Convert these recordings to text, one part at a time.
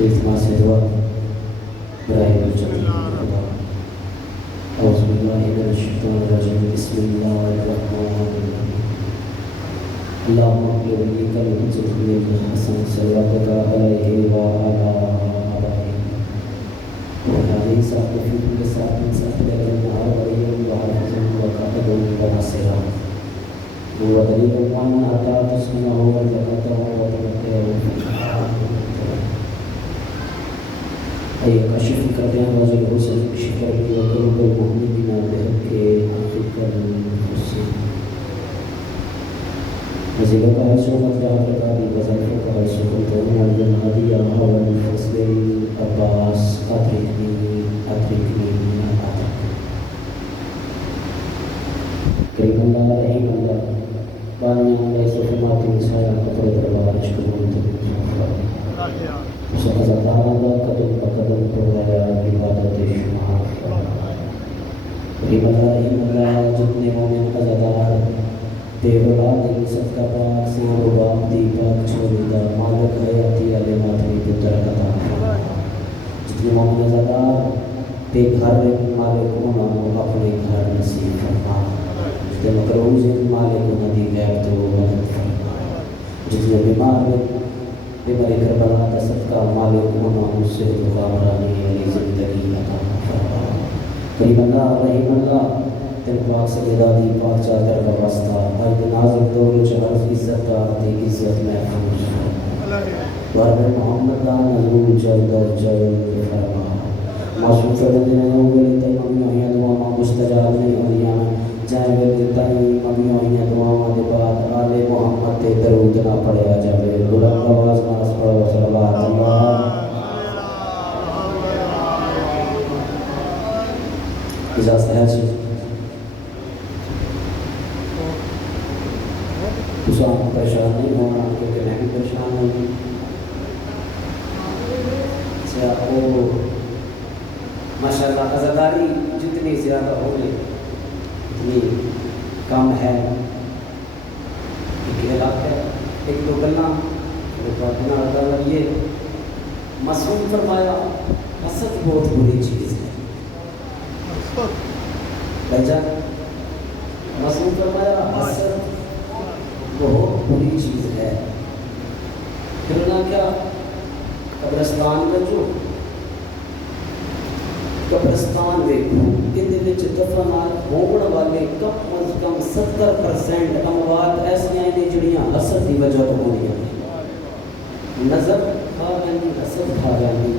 التماس سے دعا برائے بچت اعوذ باللہ من الشیطان الرجیم بسم اللہ الرحمن الرحیم اللہم اغفر لی الحجۃ الحسن صلواتک علیہ وعلی آبائہ وعلی صاحبہ کے ساتھ من ساتھ النہار ولیہم وحافظہم وقاتلہم وناصرہ ودلیلہم ومن حتی تسمنہ وزکتہ وتمتعہ اے کشف کرتے ہیں واضح حسن شکر کی وقلوب المؤمنین بحق فکر حسن وزیلہ کا حسن مطلع رکابی وزیفہ کا حسن کنتون والجنادی آہا والفصل عباس ادرکنی آتاک قریب اللہ رحیم اللہ بانی اللہ سفرماتی مسائل قطر دربار عشق منتظر سہزادار اللہ قدم بقدم پروایا عبادت شمار قریب اللہ رحیم اللہ جتنے مومن عزدار دیولاد ان صدقہ پاک سیاں رباب دیپاک چھوڑیدہ مالک حیاتی علی ماتمی پتر قطع جتنے مومن عزدار بے گھر مالک انہوں اپنے گھر نصیب فرما جتنے مکروز مالک انہوں دی غیب تو مدد فرما جتنے بیمار بیماری کربلا کا صدقہ مالک انہوں سے مقابرانی علی زندگی عطا فرما قریب اللہ رحیم اللہ تن پاک سجدادی پاک چادر کا واسطہ آج نازک دور چہر عزت کا آتی عزت محفوظ فرما بارب محمد دان نزول جلد جلد فرما معصوم فردن اولی تی ممیوہیاں دعا مستجاب نہیں اولیاں جائیں گے تائی ممیوہیاں دعا دے بعد آل محمد تے درود نہ پڑھیا جاوے بلند آواز ناس پڑھو صلوات اللہ اجازت ہے جی تو آپ پریشان نہیں ہونا کیونکہ میں بھی پریشان ہوں سے آپ کو ماشاءاللہ عزاداری جتنی زیادہ ہوگی اتنی کم ہے ایک علاقہ ایک دو گلنا بنا اللہ یہ معصوم فرمایا حسد بہت بری چیز ہے بچہ معصوم فرمایا حسد بہت بری چیز ہے پھر نہ کیا قبرستان میں جو قبرستان دیکھو ان دے دفنات ہونے والے کم از کم 70% اموات ایسی ہیں جڑیاں حسد کی وجہ تو ہونی ہیں نظر کھا جاندی حسد کھا جاندی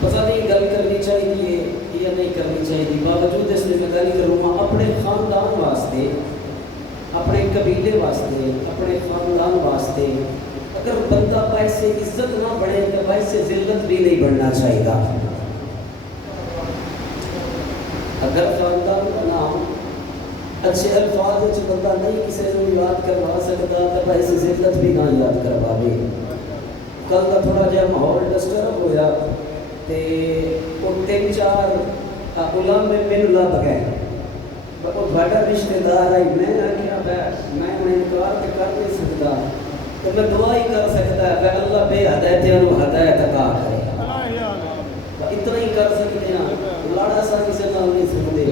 پتہ نہیں گل کرنی چاہیے یا نہیں کرنی چاہیے باوجود اس میں گل کروں گا اپنے خاندان واسطے اپنے قبیلے واسطے اپنے خاندان واسطے اگر بندہ پیسے عزت نہ بڑھے تو پیسے ذلت بھی نہیں بڑھنا چاہیے اگر خاندان کا نام اچھے الفاظ وچ بندہ نہیں کسی کو یاد کروا سکتا تو پیسے ذلت بھی نہ یاد کروا دے کل کا تھوڑا جہا ماحول ڈسٹرب ہویا تے وہ 3-4 علماء میں لب گئے وہ بڑا رشتہ دار ہے میں کیا میں انکار تو کر نہیں سکتا تو میں دعا ہی کر سکتا ہے کہ اللہ بے ہدایت انہوں ہدایت عطا کرے اتنا ہی کر سکتے ہیں لاڑا ساری سے نہ نہیں سکتے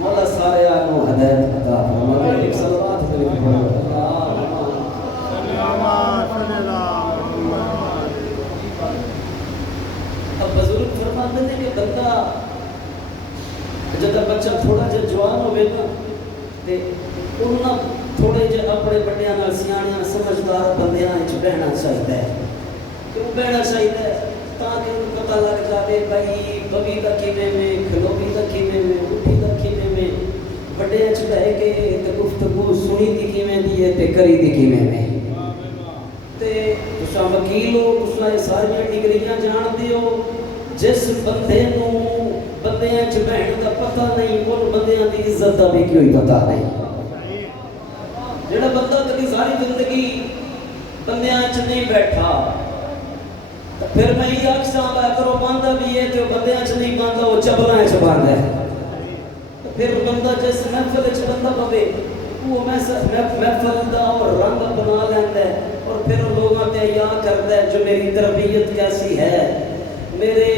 مولا سارے انہوں ہدایت عطا فرما ایک صلوات کرے اب بزرگ فرماتے ہیں کہ بندہ جب بچہ تھوڑا جا جوان ہوئے نا تے انہاں تھوڑے جا اپنے بڑیاں نال سیاںیاں سمجھدار بندیاں وچ بہنا چاہیدا ہے کیوں بہنا چاہیدا ہے تاکہ ان کو پتہ لگ جائے بھائی بگی دا کیویں میں کھلوی دا کیویں میں اٹھی دا کیویں میں بڑے وچ بیٹھ کے تے گفتگو سنی دی کیویں دی ہے تے کری دی کیویں میں تے تساں وکیل ہو تساں ساری ڈگریاں جانتے ہو جس بندے نو بندیاں چ بہن دا پتہ نہیں ان بندیاں دی عزت دا بھی کوئی پتہ نہیں جڑا بندہ کبھی ساری زندگی بندیاں چ نہیں بیٹھا تو پھر میں یہ آکھساں کرو باندھا بھی ہے تو بندیاں چ نہیں باندھا وہ چپلاں چ باندھا ہے پھر بندہ جس محفل وچ بندہ پوے وہ محفل دا اور رنگ بنا لیندا ہے اور پھر لوگاں تے یا کردا ہے جو میری تربیت کیسی ہے، میرے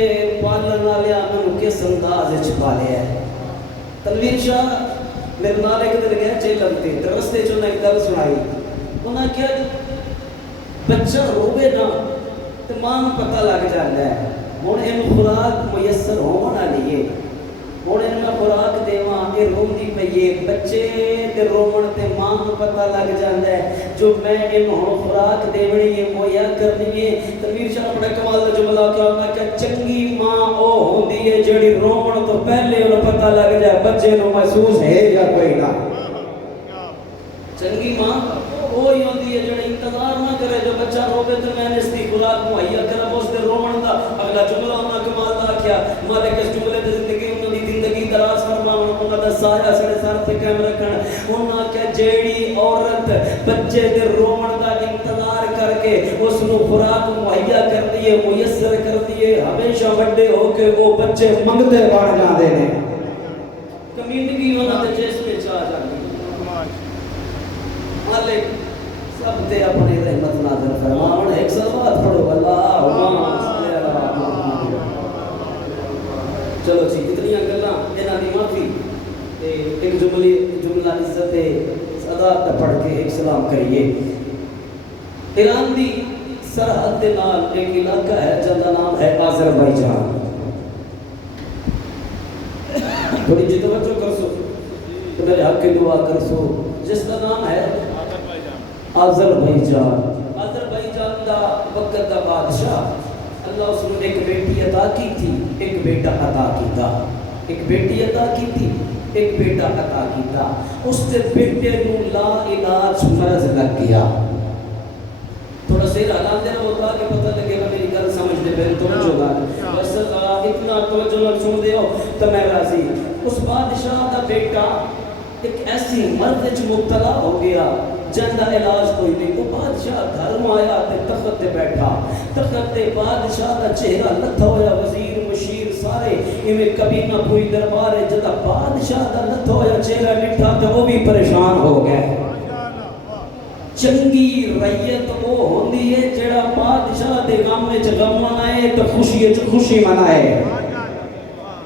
پالن والے مینوں کس انداز وچ پالیا ہے۔ تنویر شاہ میرے نال ایک دن گیا جیلن تے رستے چ انہیں ایک گل سنائی، انہاں کیا بچہ روے نا تو ماں نوں پتہ لگ جاتا ہے ہن اینوں خوراک میسر ہون والی ہے، ہن اینوں میں خوراک دیواں اے روندی پئی ہے، بچے تے روون تے ماں نوں پتہ لگ جاندا ہے جو میں اینوں ہن خوراک دیونی ہے مہیا کرنی ہے۔ تنویر شاہ بڑا کمال دا جملہ کہا کہ چنگی ماں او ہوندی ہے جڑی روون تو پہلے انہوں پتہ لگ جائے بچے نوں محسوس ہے یا کوئی نہ۔ چنگی ماں وہی ہوندی ہے جڑی انتظار نہ کرے جو بچہ روے تو میں نے اس کی خوراک مہیا کرا اس دے روون دا۔ اگلا جملہ انہاں کمال دا آکھیا مالک اس جملے دی زندگی انہاں دی زندگی دراز فرماون، انہاں دا سایہ سارے سر تے قائم رکھن۔ انہاں کہ جیڑی عورت بچے دے روون دا انتظار کر کے اس نوں خوراک مہیا کردی ہے میسر کردی ہے، ہمیشہ بڑے ہو کے وہ بچے منگتے بن جاندے نے، کمیونٹی انہاں دے جسم وچ آ جاندی۔ مالک سب تے اپنی رحمت نازل فرماون۔ ایک صلوات پڑھو اللہم صلی علی محمد۔ چلو جی اتنی گلاں انہاں دی معافی تے ایک جملہ عزت صدا تے پڑھ کے ایک سلام کریے۔ ایران دی سرحد دے نال ایک علاقہ ہے جس دا نام ہے آذربائیجان۔ تھوڑی جی توجہ کر سو تو میرے حق کی دعا کر سو، جس کا نام ہے آذربائیجان۔ آذربائیجان دا وقت دا بادشاہ اللہ اس نے ایک بیٹی عطا کی تھی، ایک بیٹا عطا کیتا، ایک بیٹی عطا کی تھی، ایک بیٹا عطا کیتا۔ اس دے بیٹے نوں لا علاج مرض لگ گیا۔ تھوڑا سیر حالات دینا ہوتا کہ پتہ لگے گا میری گل سمجھ دے پہلے توجہ گا بس اتنا توجہ نہ سن دے ہو تو میں راضی۔ اس بادشاہ دا بیٹا ایک ایسی مرض وچ مبتلا ہو گیا جن دا علاج کوئی نہیں۔ وہ بادشاہ گھر میں آیا تے تخت تے بیٹھا، تخت تے بادشاہ دا چہرہ لتھا ہویا، وزیر مشیر سارے ایویں کبھی نہ کوئی دربار ہے جدا بادشاہ دا لتھا ہویا چہرہ ڈٹھا تے وہ بھی پریشان ہو گئے۔ چنگی ریت وہ ہوندی ہے جڑا بادشاہ دے غم وچ غم منائے تے خوشی وچ خوشی منائے۔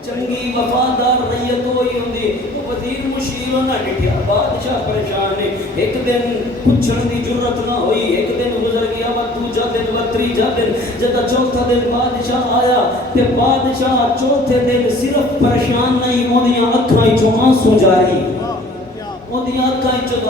چنگی وفادار ریت وہی ہوندی۔ وزیر مشیر نہ ڈٹھیا، بادشاہ پریشان ہے، ایک دن پوچھن دی جرت نہ ہوئی، ایک دن گزر گیا وا دوجا دن وا تیجا دن، جدا چوتھا دن بادشاہ آیا تے بادشاہ چوتھے دن صرف پریشان نہیں، اونیاں اکھاں وچوں آنسو جاری، اونیاں اکھاں وچوں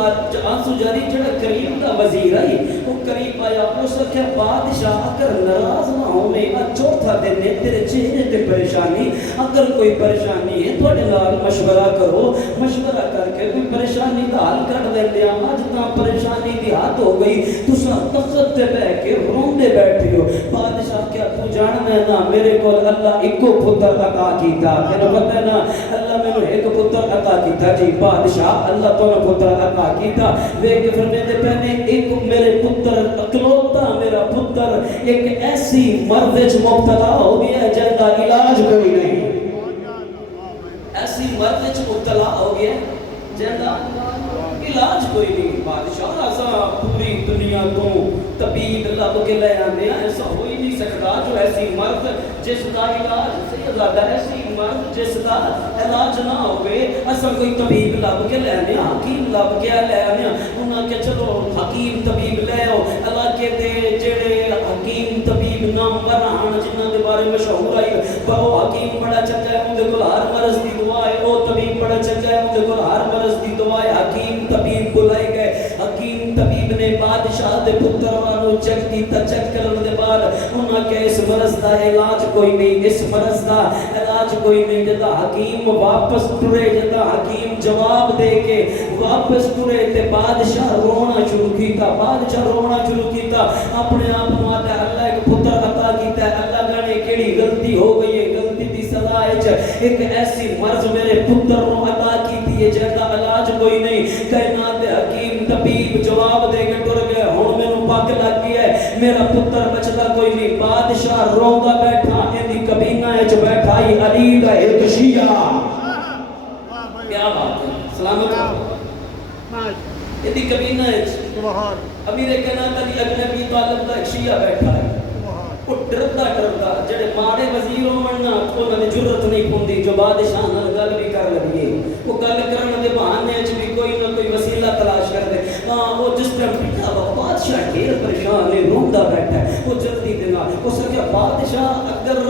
آنسو جاری۔ جڑا قریب دا وزیر ہے وہ قریب آیا، اس نے کہا بادشاہ اگر ناراض نہ ہوے چوتھا دن ہے تیرے چہرے تے پریشانی، اگر کوئی پریشانی ہے تواڈے نال مشورہ کرو، مشورہ کر کے کوئی پریشانی دا حل کڈ لیندے آں۔ اج تاں پریشانی دی حد ہو گئی، تساں تخت تے بیٹھ کے روندے بیٹھے ہو۔ بادشاہ کیا تو جاندا ہے نا میرے کول اللہ اکو پتر عطا کیتا، تینوں پتہ ہے نا اللہ مینوں ایک پتر عطا کیتا جی بادشاہ اللہ تو پتر عطا کیتا۔ ویکھ فرمیندے پہنے ایک میرے پتر اکلوتا میرا پتر ایک ایسی مرض وچ مبتلا ہو گیا جن کا علاج کوئی نہیں، ایسی مرض وچ مبتلا ہو گیا جن کا علاج کوئی نہیں۔ بادشاہ ایسا پوری دنیا تو طبیب لب کے لے آنے ایسا ہو ہی نہیں سکتا جو ایسی مرض جس کا علاج سیدہ ایسی مرض جس کا علاج نہ ہوئے، ایسا کوئی طبیب لب کے لے آنے، حکیم لب کے لے آنے، انہاں کہ چلو حکیم طبیب لے آؤ۔ علاقے دے جڑے حکیم طبیب نامور ہن جنہاں دے بارے مشہور آئی وہ حکیم بڑا چنگا ہے، اون دے کول ہر مرض دی دوا ہے، او طبیب بڑا چنگا ہے، اون دے کول ہر مرض دی دوا ہے۔ حکیم طبیب بلائے گئے، حکیم طبیب نے بادشاہ دے پتر وانو چیک کیتا، چیک کرن دے بعد انہاں کہ اس مرض دا علاج کوئی نہیں، اس مرض دا علاج کوئی نہیں۔ جدا حکیم واپس ٹرے، جدا حکیم جواب دے کے واپس ٹرے تے بادشاہ رونا شروع کیتا، بادشاہ رونا شروع کیتا، اپنے آپ نوں آتا اللہ ایک پتر عطا کیتا ہے، اللہ جانے کیڑی غلطی ہو گئی ہے، غلطی دی سزا ہے ایک ایسی مرض میرے پتر نوں عطا کیتی ہے جن دا علاج کوئی نہیں۔ کائنات دے حکیم طبیب جواب دے کے ٹر گئے، ہن مینوں پک لگ گیا ہے میرا پتر بچدا کوئی نہیں۔ بادشاہ روندا بیٹھا، ایندی کابینہ وچ بیٹھا ہی علی دا ایک شیعہ کیا بات ہے، سلامت ہو یہ کبینہ امیر کائنات علی ابن ابی طالب دا ایک شیعہ بیٹھا ہے، وہ ڈرتا جڑے ماڑے وزیر ہونا انہوں نے جرت نہیں پوندی جو بادشاہ نال گل بھی کر لگی، وہ گل کرنے دے بہانے چ بھی کوئی نہ کوئی وسیلہ تلاش کر دے، وہ جس طرح بیٹھا ہوا بادشاہ ڈھیر پریشان ہے، روندا بیٹھا ہے، وہ جلدی دے نال اس نے کہا بادشاہ اگر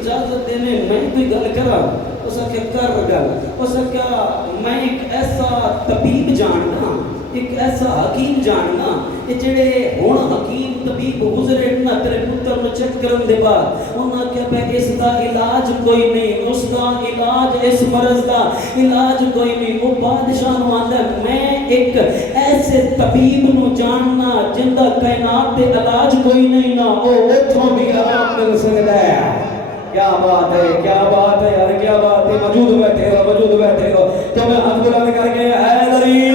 اجازت دینے میں کوئی گل کراں، اس نے کہا کر گل، اس نے کہا میں ایک ایسا طبیب جاننا، ایک ایسا حکیم جاننا کہ جڑے ہون حکیم طبیب گزرے نہ تیرے پتر نو چیک کرن دے بعد انہاں کہا پہ اس دا علاج کوئی نہیں، اس دا علاج اس مرض دا علاج کوئی نہیں، وہ بادشاہ نو آندا میں ایک ایسے طبیب نو جاننا جن دا کائنات دے علاج کوئی نہیں نہ او اتھوں بھی آرام مل سکدا ہے۔ کیا بات ہے، کیا بات ہے یار، کیا بات ہے، موجود بیٹھے ہو تو میں ہاتھ بلند کر کے حیدری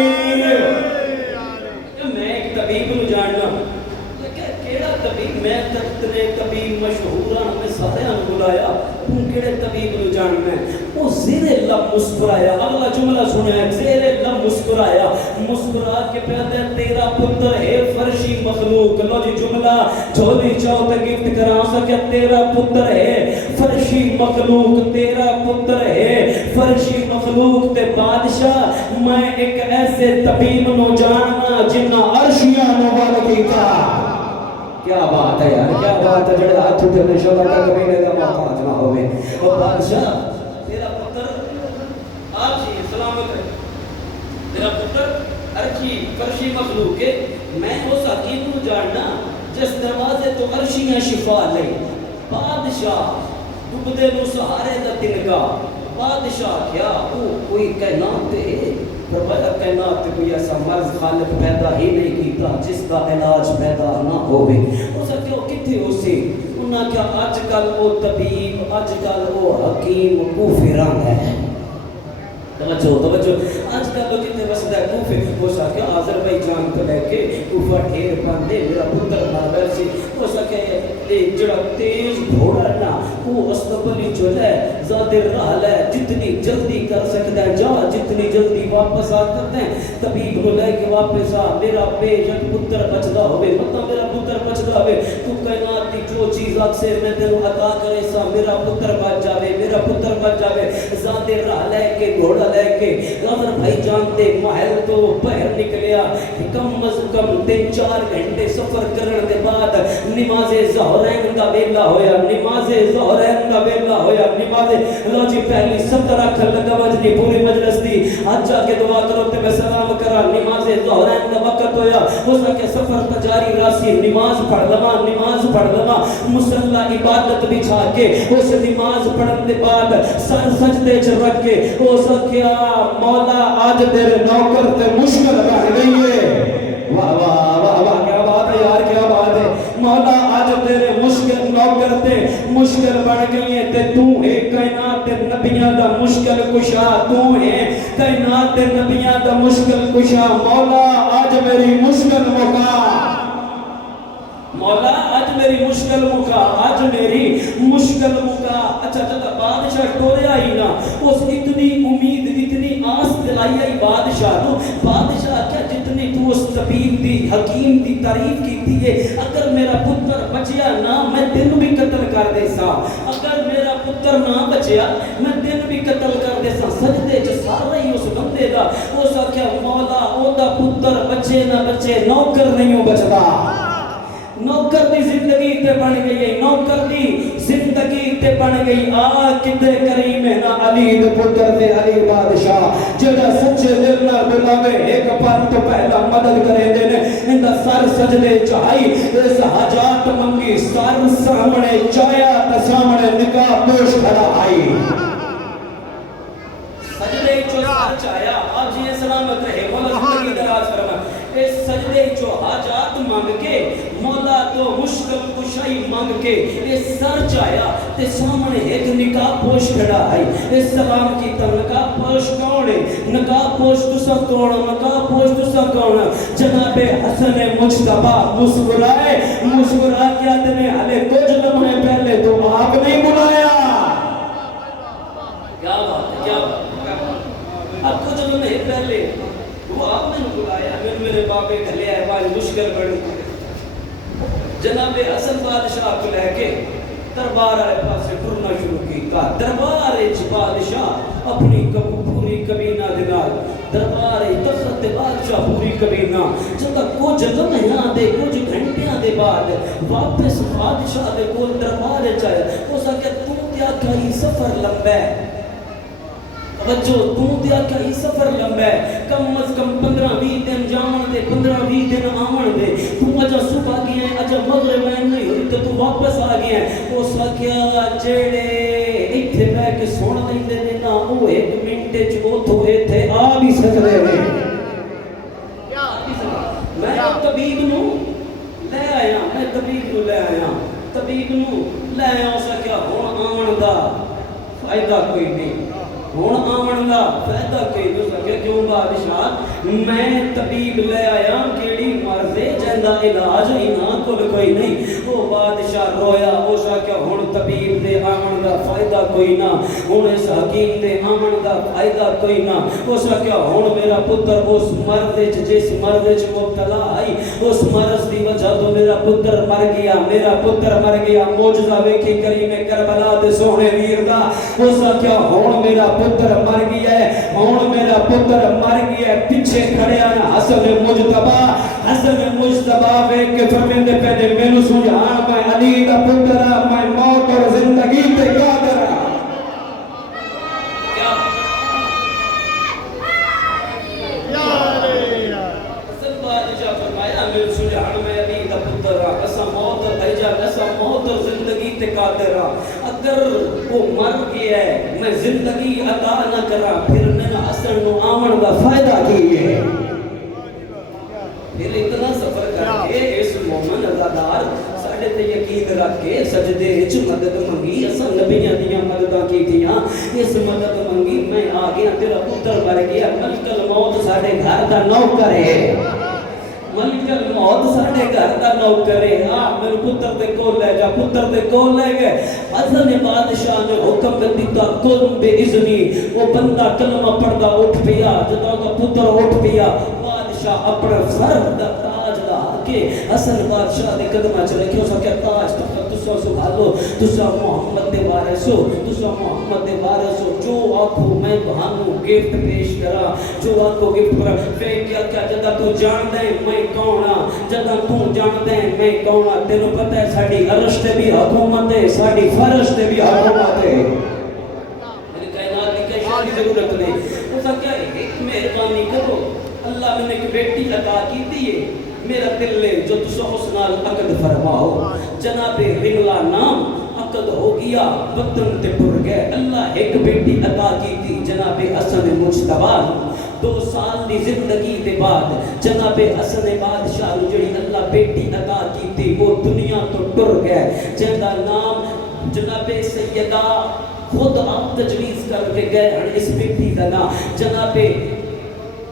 میں ایک طبیب نو جاننا، کیڑا طبیب، میں تنے طبیب مشہور ہاں، میں سارے بلایا، تم کیڑے طبیب نو جاننا ہے؟ وہ زیر لب مسکرایا، اگلا جملہ سنیا، زیر لب مسکرایا، مسکرا کے پہلے تیرا پتر ہے فرشی مخلوق، لو جی جملہ جھولی چاہو تے گفٹ کرا سکیا، تیرا پتر ہے فرشی مخلوق، تیرا پتر ہے فرشی مخلوق تے بادشاہ میں ایک ایسے طبیب نو جاننا جنہ عرشیاں مبارکی کا۔ کیا بات ہے یار، کیا بات ہے، جڑے ہاتھ اٹھے نے شبہ کا کبیلے کا محتاج نہ ہوئے، وہ بادشاہ تیرا پتر آپ جی سلامت ہے، تیرا پتر عرشی فرشی مخلوق ہے، میں اس حکیم کو جاننا جس دروازے تو عرشیاں شفا لے، بادشاہ ڈبدے نو سہارے دا تنگا، بادشاہ کیا وہ کوئی کائنات ہے، فرمایا کائنات تے کوئی ایسا مرض خالق پیدا ہی نہیں کیتا جس کا علاج پیدا نہ ہوئے، اس نے کہا کتھے ہو سی، انہاں کہا آج کل وہ طبیب، آج کل وہ حکیم کوفران ہے، توجہ آج کل وہ جتنے وسدہ کوفے وہ سا کہ آذربائیجان تو لے کے کوفہ ڈھیر پاندے میرا پتر ماربر سی وہ سا کہ جڑا تیز گھوڑا نا وہ استقبلی جو ہے زیادہ رحل ہے، جتنی جلدی کر سکتا ہے جا، جتنی جلدی واپس آ کرتے ہیں طبیب کو لے کے واپس آ، میرا بیشک پتر بچدا ہوئے، مطلب میرا پتر بچدا ہوئے، تو کائنات کی جو چیز آپ سے میں تینوں عطا کرے سا میرا پتر بچ جاوے، میرا پتر بچ جاوے، زیادہ رحل ہے کہ گھوڑا لے کے غازر بھائی جانتے محل تو باہر نکلیا، کم از کم 3-4 گھنٹے سفر کرنے کے بعد نماز ظہرین دا ویلا ہویا، نماز ظہرین دا ویلا ہویا، نماز لو جی پہلی 17 کھل لگا وجنی پوری مجلس دی، آج جا کے دعا کرو تے میں سلام کرا، نماز ظہرین دا وقت ہویا، ہو سکے سفر تجاری راسی، نماز پڑھ لما مسلح عبادت بچھا کے اس نماز پڑھن دے بعد سر سجدے چ رکھ کے ہو سکیا مولا آج تیرے نوکر تے مشکل بن گئی ہے، واہ واہ واہ واہ کیا بات ہے یار، کیا بات ہے، مولا آج تیرے مشکل نوکر تے مشکل بن گئی ہے، تے تو ہے کائنات تے نبیاں دا مشکل کشا، تو ہے کائنات تے نبیاں دا مشکل کشا، مولا آج میری مشکل مکا، مولا آج میری مشکل مکا، آج میری مشکل مکا۔ اچھا چلتا بادشاہ ٹوریا ہی نا، اس اتنی امید اتنی آس دلائی آئی بادشاہ نو، بادشاہ کیا جتنی تو اس طبیب دی حکیم دی تعریف کی تھی ہے، اگر میرا پتر بچیا نا میں دن بھی قتل کر دے سا، اگر میرا پتر نہ بچیا میں دن بھی قتل کر دے سا، سجدے جو سارا ہی اس بندے دا، وہ سا کیا مولا او دا پتر بچے نہ بچے نوکر نہیں ہو بچتا، نوکر دی زندگی تے بن گئی ہے، نوکر دی زندگی تے بن گئی، آ کدے کریم ہے نا علی دے پتر دے علی بادشاہ، جڑا سچے دل نال بلاوے ایک پن تو پہلا مدد کرے دینے، اندہ سر سجدے چاہی، اس حاجات منگی سر سامنے چایا تا سامنے نکاح پوش کھڑا آئی، سجدے چو سر چایا، آپ جی سلامت رہے، مولا زندگی دراز فرما، اس سجدے جو حاجات مانگ کے مولا تو مشکل کشائی مانگ کے اس سر چایا تے سامنے ایک نکاح پوش کھڑا آئی، اس سلام کی تا نکاح پوش کون ہے، نکاح پوش تسا کون، نکاح پوش تسا کون، جناب حسن مجتبہ مسکرائے، مسکرا کیا دنے ہلے کچھ لمحے پہلے تو آپ نہیں بلایا، کیا بات ہے، کیا بات ہے، اب کو جب میں پہلے وہ آپ نے بلایا میرے بابے گھلے آئے باری مشکل بڑی جناب حسن بادشاہ کو لے کے دربار آئے پاسے ٹرنا شروع کی کہا دربار بادشاہ اپنی پوری کبینہ دنال دربار تخت بادشاہ پوری کبینہ جب کو جگہ یہاں دے کچھ گھنٹیاں دے بعد واپس بادشاہ دے کول دربار چاہے وہ سکے تو کیا کئی سفر لمبا ہے توجہ تو دیا کئی سفر لمبا ہے کم از کم 15-20 دن جاون دے 15-20 دن آون دے تو اجا صبح گیا ہے اجا مغرب میں نہیں ہوئی تو واپس آ گیا ہے وہ سکیا جڑے ایتھے بیٹھ کے سن لیندے نے نا او 1 منٹ وچ اوتھوں ایتھے آ بھی سکدے نے میں طبیب نو لے آیا میں طبیب نو لے آیا طبیب نو لے آیا سکیا ہن آون دا فائدہ کوئی نہیں ہون آمن دا فائدہ کوئی نہیں سکیا کیوں بادشاہ میں طبیب لے آیا کیڑی مرضے جندہ علاج انہاں کل کوئی نہیں وہ بادشاہ رویا وہ سکیا ہون طبیب دے آمن دا فائدہ کوئی نہ ہون اس حکیم دے آمن دا فائدہ کوئی نہ وہ سکیا ہون میرا پتر اس مرض جس مرض مبتلا آئی اس مرض دی وجہ تو میرا پتر مر گیا معجزہ ویکھی کریم کربلا دے سونے ویر دا وہ سکیا ہون میرا پتر مر گیا ہے ہون میرا پتر مر گیا ہے پیچھے کھڑے آنا حسن مجتبہ ویک کے فرمیندے پہنے مینو سجھان میں علی دا پتر میں موت اور زندگی تے قادر حسن بادشاہ فرمایا مینو سجھان میں علی دا پتر ایسا موت اور زندگی تے قادر اگر وہ مر گیا ہے میں زندگی عطا نہ کرا پھر میں حسن نو آمن دا فائدہ کی ہے پھر اتنا سفر کر کے اس مومن عزادار ساڑھے تے یقین رکھ کے سجدے اچ مدد منگی اساں نبیاں دیاں مدداں کی تھیاں اس مدد منگی میں آ گیا تیرا پتر مر گیا ملک الموت ساڑھے گھر دا نوکر ہے ملک الموت ساڑھے گھر دا نوکر ہے میرے پتر دے کول لے جا پتر دے کول لے گئے حسن بادشاہ نے حکم دیتا کن بے اذنی وہ بندہ کلمہ پڑھدا اٹھ پیا جدا دا پتر اٹھ پیا بادشاہ اپنا سر دا تاج لا کے حسن بادشاہ دے قدمہ چلے کیوں سا کہ تاج تسا سبھالو تسا محمد دے وارث ہو جو آنکھوں میں تہانوں گفٹ پیش کرا جو آنکھوں گفٹ کرا کیا جدا تو جان دے میں کون ہاں جدا تو جان دے میں کون ہاں تینوں پتہ ہے ساڈی عرش تے بھی حکومت ہے ساڈی فرش تے بھی حکومت ہے میرے کائنات کی کیا شان کی ضرورت نہیں وہ سا کیا ایک مہربانی کرو اللہ میں نے ایک بیٹی عطا کی دیئے میرا دل لے جو تسا اس نال عقد فرماؤ جناب رملا نام عقد ہو گیا وطن تے ٹر گئے اللہ ایک بیٹی عطا کی تھی جناب حسن مجتبی 2 سال دی زندگی دے بعد جناب حسن بادشاہ نو جڑی اللہ بیٹی عطا کی تھی وہ دنیا تو ٹر گئے جن دا نام جناب سیدہ خود آپ تجویز کر کے گئے اس بیٹی دا نام جناب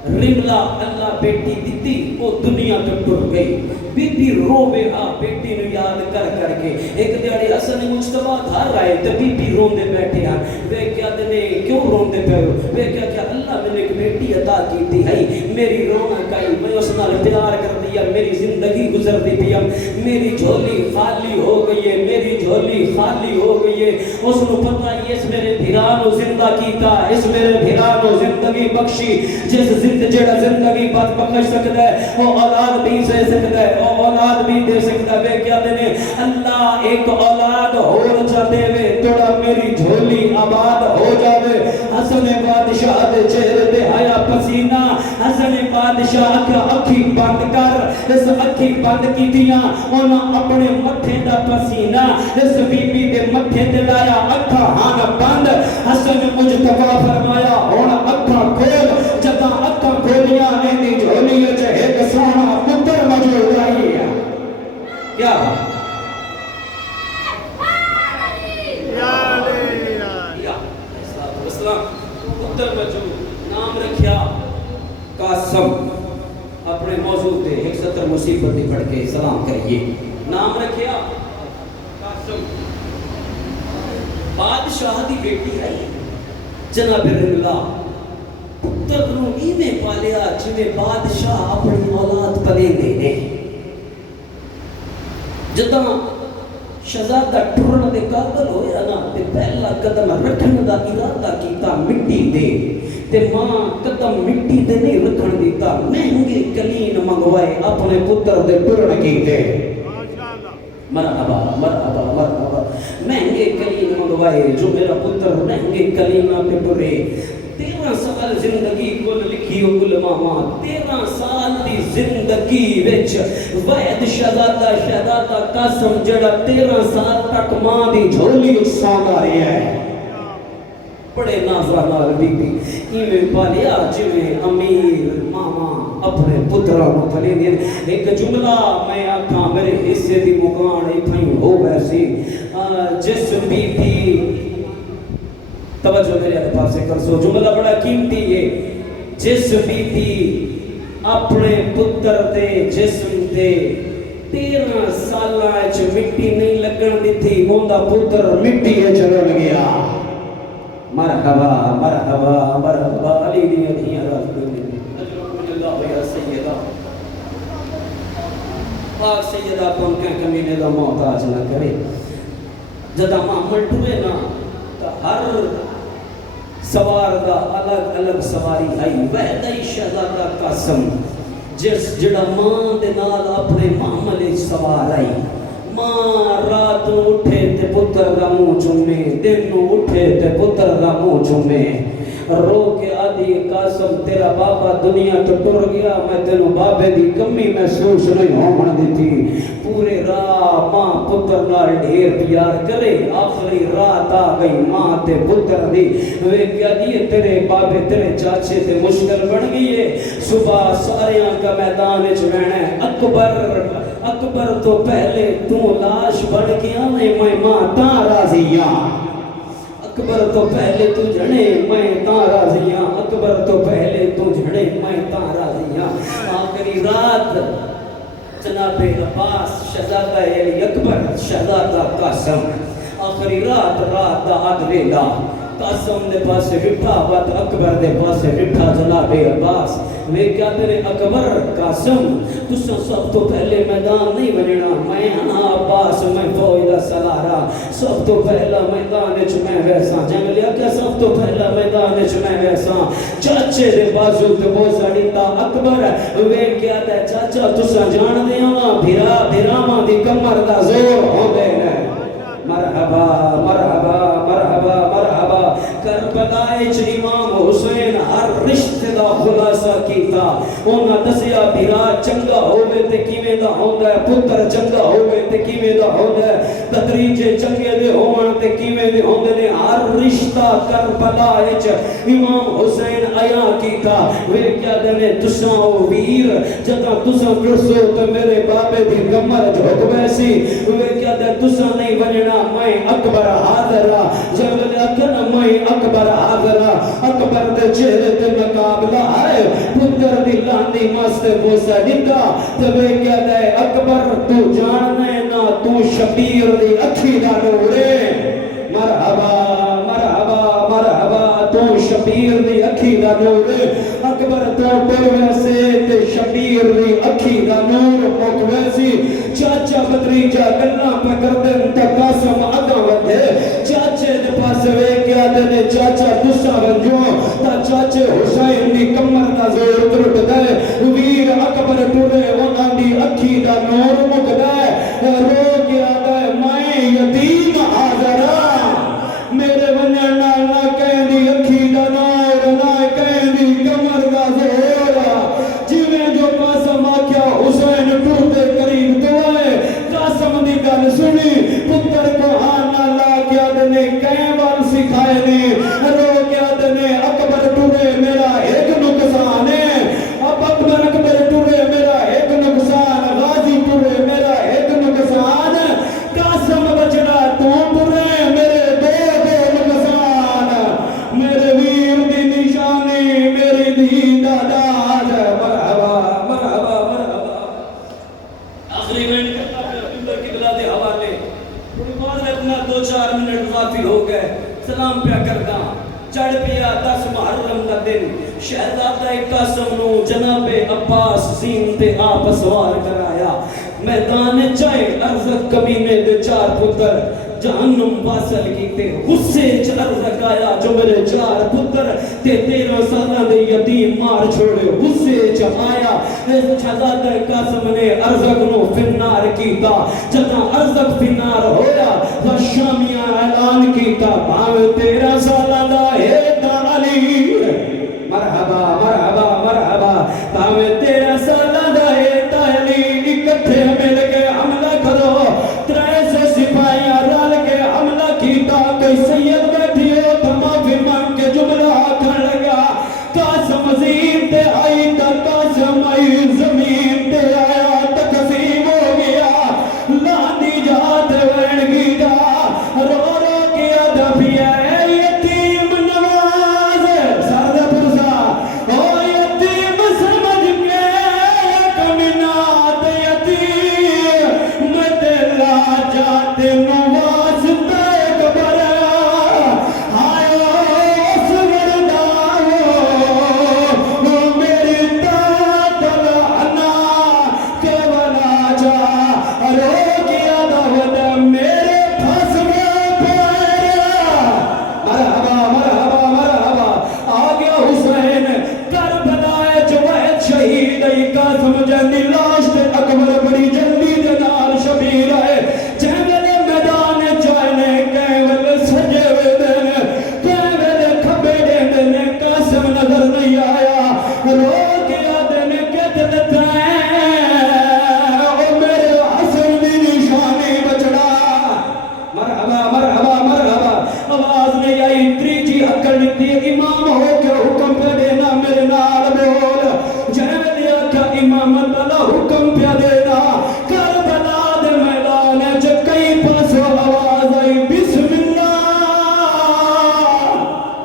رملا اللہ بیٹی دیتی وہ دنیا تو ٹر گئی بی بی روے بیٹی نو یاد کر کے ایک دیاڑی حسن مجتبی گھر آئے تو بی بی روندے بیٹھے ہیں وہ کیا دنے کیوں روندے پہ ہو وہ کیا اللہ میں نے ایک بیٹی عطا کی تھی ہے میری رونق آئی میں اس نال پیار کر دیا میری زندگی گزر دی پی میری جھولی خالی ہو گئی ہے میری جھولی خالی ہو گئی ہے اس نو پتہ ہے اس میرے بھرانو زندہ کیتا اس میرے بھرانو زندگی بخشی جس جڑا زندگی بخش سکتا ہے وہ اولاد بھی دے سکتا ہے وہ اولاد بھی دے سکتا ہے کیا دینے اللہ ایک اولاد اور چاہتے ہوئے توڑا میری جھولی آباد ہو جاوے حسن بادشاہ دے چہرے دے آیا پسینہ حسن بادشاہ کا اکھی بند کر اس اکھی بند کی دیا انہاں اپنے مٹھے دا پسینہ اس بی بی دے مٹھے دے لایا اکھا ہاں بند حسن مجتبی فرمایا ہونا اکھا کھول جتا اکھا کھولیا ایندی جھولی وچ ایک سونا پتر موجود آئی ہے کیا پتر موجود نام رکھیا قاسم اپنے موضوع دے 170 مصیبت دی پڑھ کے سلام کریے نام رکھیا قاسم بادشاہ دی بیٹی ہے جناب رملا پتر پتر نو ایویں پالیا جویں بادشاہ اپنی اولاد پلیندے نے. جداں شہزادہ ٹرن دے قابل ہویا نا تے پہلا قدم رکھن دا ارادہ کیتا مٹی دے تے ماں قدم مٹی دے نہیں رکھن دیتا, مہنگے کلین منگوائے اپنے پتر دے ٹرن کیتے. مرحبا مرحبا مرحبا. مہنگے کلین منگوائے جو میرا پتر مہنگے کلینا پہ ٹرے. 13 سال زندگی کل لکھی ہو گل ماما, 13 سال دی زندگی وچ وحد شہزادہ قاسم جڑا 13 سال تک ماں دی جھولی سانگا رہا ہے. بڑے نازا نال بی بی ایویں پالیا جویں امیر ماما اپنے پتراں نوں پلے دین. ایک جملہ میں آکھاں میرے حصے دی مکان ایتھیں ہو ویسی جس بی بی, توجہ میرے پاس سے کر سو, جملہ بڑا قیمتی ہے. جس بی بی اپنے پتر دے جسم دے 13 سالاں وچ مٹی نہیں لگن دتی, اوندا پتر مٹی وچ رل گیا. مرحبا مرحبا مرحبا. علی دی ادھیاں رات دے اجر اللہ یا سیدہ پاک سیدہ پن کے کمینے دا محتاج نہ کرے. جدا محمد ٹوئے نا تا ہر سوار دا الگ الگ سواری آئی. وحدہ شہزادہ قاسم جس جڑا ماں دے نال اپنے معاملے سوار آئی. ماں رات نو اٹھے تے پتر دا منہ چومے, دن نو اٹھے تے پتر دا منہ چومے, رو کے آدھی قاسم تیرا بابا دنیا تو ٹر گیا, میں تینوں بابے دی کمی محسوس نہیں ہون دیتی. پورے راہ ماں پتر نال ڈھیر پیار کرے. آخری رات آ گئی ماں تے پتر دی, وے کیا دیے تیرے بابے تیرے چاچے تے مشکل بن گئی ہے. صبح ساریاں کا میدان وچ بہنا ہے. اکبر تو پہلے تو لاش بن گیا میں ماں تاں راضیاں. اکبر تو پہلے تو جھڑے میں تاں راضیاں. اکبر تو پہلے تو جھڑے میں تاں راضیاں. آخری رات جناب عباس شہزادہ علی اکبر شہزادہ قاسم آخری رات دا آدھ ویلا قاسم دے پاسے بٹھا بات اکبر دے پاسے بٹھا جناب عباس. میں کیا تیرے اکبر قاسم تسا سب تو پہلے میدان نہیں بننا, میں ہاں عباس میں فوج دا سلارا. سب تو پہلا میدان وچ میں ویسا جنگ لیا کیا سب تو پہلا میدان وچ میں ویسا. چاچے دے بازو تے بوسا دیتا اکبر. وے کیا تے چاچا تسا جان دے نا بھرا بھراواں دی کمر دا زور ہوندے نے. مرحبا مرحبا مرحبا مرحبا. کربلا وچ امام حسین ہر رشتے دا خلاصہ کیتا. انہاں دسیا بھرا چنگا ہوے تے کیویں دا ہوندا ہے, پتر چنگا ہوے تے کیویں دا ہوندا ہے, تدریجے چنگے دے ہون تے کیویں دے ہوندے نے. ہر رشتہ کربلا وچ امام حسین عیا کیتا. وے کیا دے تساں او ویر جداں تساں کرسو تے میرے بابے دی کمر جھک ویسی. وے کیا دے تساں نہیں بننا میں اکبر حاضر. جب لیکن میں اکبر حاضر. اکبر دے چہرے تے مقابلہ ہے, پتر دی لاندی مست بوسا دیتا. تب کیا دے اکبر تو جاننے نا تو شبیر دی اکھی دا نورے. مرحبا مرحبا مرحبا. تو شبیر دی اکھی دا نورے. اکبر تو پرویسے تے شبیر دی اکھی دا نور مکویسی. چاچا بدریجہ گلنا پکر دن تا قاسم آگا ودھے. چاچے دے پاس وے کیا دنے چاچا تسا ونجو تا چاچے حسین دی کمر دا زور ترٹ دے. ویر اکبر ٹورے انہاں دی اکھی دا نور مک دے. رو کیا دے میں یتیم حاضرہ. میرے ونجن نہ کہیں دی اکھی دا نور نہ کہیں دی کمر دا زور. جویں جو قاسم آکھیا حسین ٹوٹے قریب تو آئے. قاسم دی گل سنی پتر کو ہاں نہ لا کیا دنے کہیں وال سکھائے نے. رو کیا دنے اکبر ٹورے میرا ایک نقصان ہے. اب اکبر ٹورے میرا ایک نقصان. غازی ٹورے میرا ایک نقصان. قاسم بچڑا تو ٹورے میرے دو نقصان. میرے ویر دی نشانی میری دی داداز. مرحبا مرحبا مرحبا. آخری منٹ کی بلا دے حوالے اپنا 2-4 منٹ غافل ہو گئے. سلام پیا کردا. چڑھ پیا 10 محرم کا دن. شہزادہ شہزادہ قاسم نو جناب عباس زین تے آپ سوار کرایا میدان جائے ارزق کمینے دے چار پتر جہنم واصل کیتے غصے چ ارزق آیا جو میرے چار پتر تے 13 سالہ دے یتیم مار چھوڑے غصے چ آیا شہزادہ قاسم نے ارزق نو فنار کیتا جنا ارزق فنار ہویا تو شامیہ اعلان کیتا بھاوے 13 سالہ دا ہے علی مرحبا مرحبا مرحبا بھاوے 13 سالہ دا ہے علی اکٹھے مل کے حملہ کرو 300 سپاہیاں رل کے حملہ کیتا کئی سید بیٹھی ہو معافی مانگ کے جملہ آکھن لگا قاسم زین تے آئی تا قاسم آئی زمین تے آیا تقسیم ہو گیا لانی جات وین کی جا رو رو کے ادبی ہے یتیم نواز سردہ پرسا او یتیم سمجھ کے کمینات یتیم مدلہ جاتے نواز تے قبر آئے اس ورداو میری تاتل انا کے ولا جا رو کیا دعوت میرے پھنس میں پایا مرحبا مرحبا مرحبا آگیا حسین کربلا جوید شہید ای قاسم جنی لاش تے اکبر بڑی جلدی دے نال شبیر ہے جنگل میدان جائنے کیول سجے ہوئے دن کیول کھبے دن قاسم نظر نہیں آیا رو کیا دن کت لتا او میرے حسن دی نشانی بچڑا مرحبا مرحبا مرحبا آواز نہیں آئی تریجی عقل نکتی امام ہو کے حکم پہ دینا میرے نال بول جنہوں نے آکھا امامت اللہ حکم پہ دینا کربلا دے میدان جب کئی پاسو آواز آئی بسم اللہ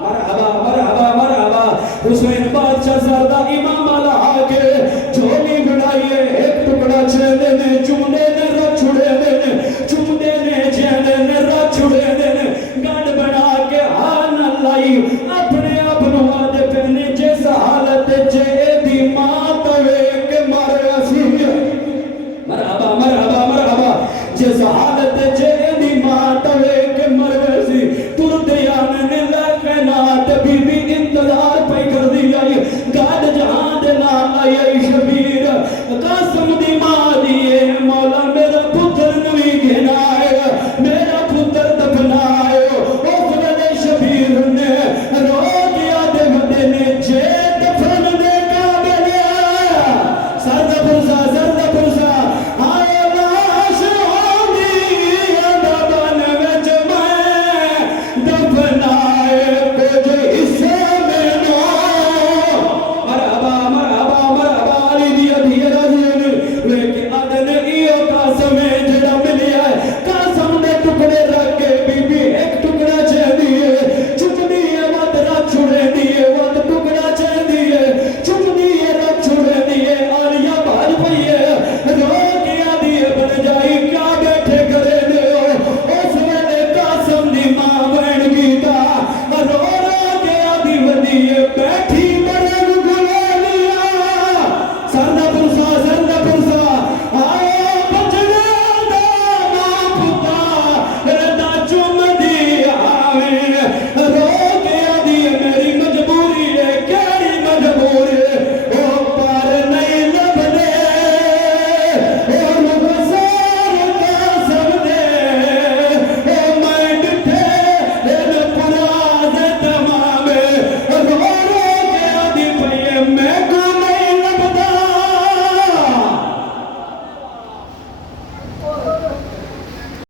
مرحبا مرحبا مرحبا حسین بادشاہ صاحب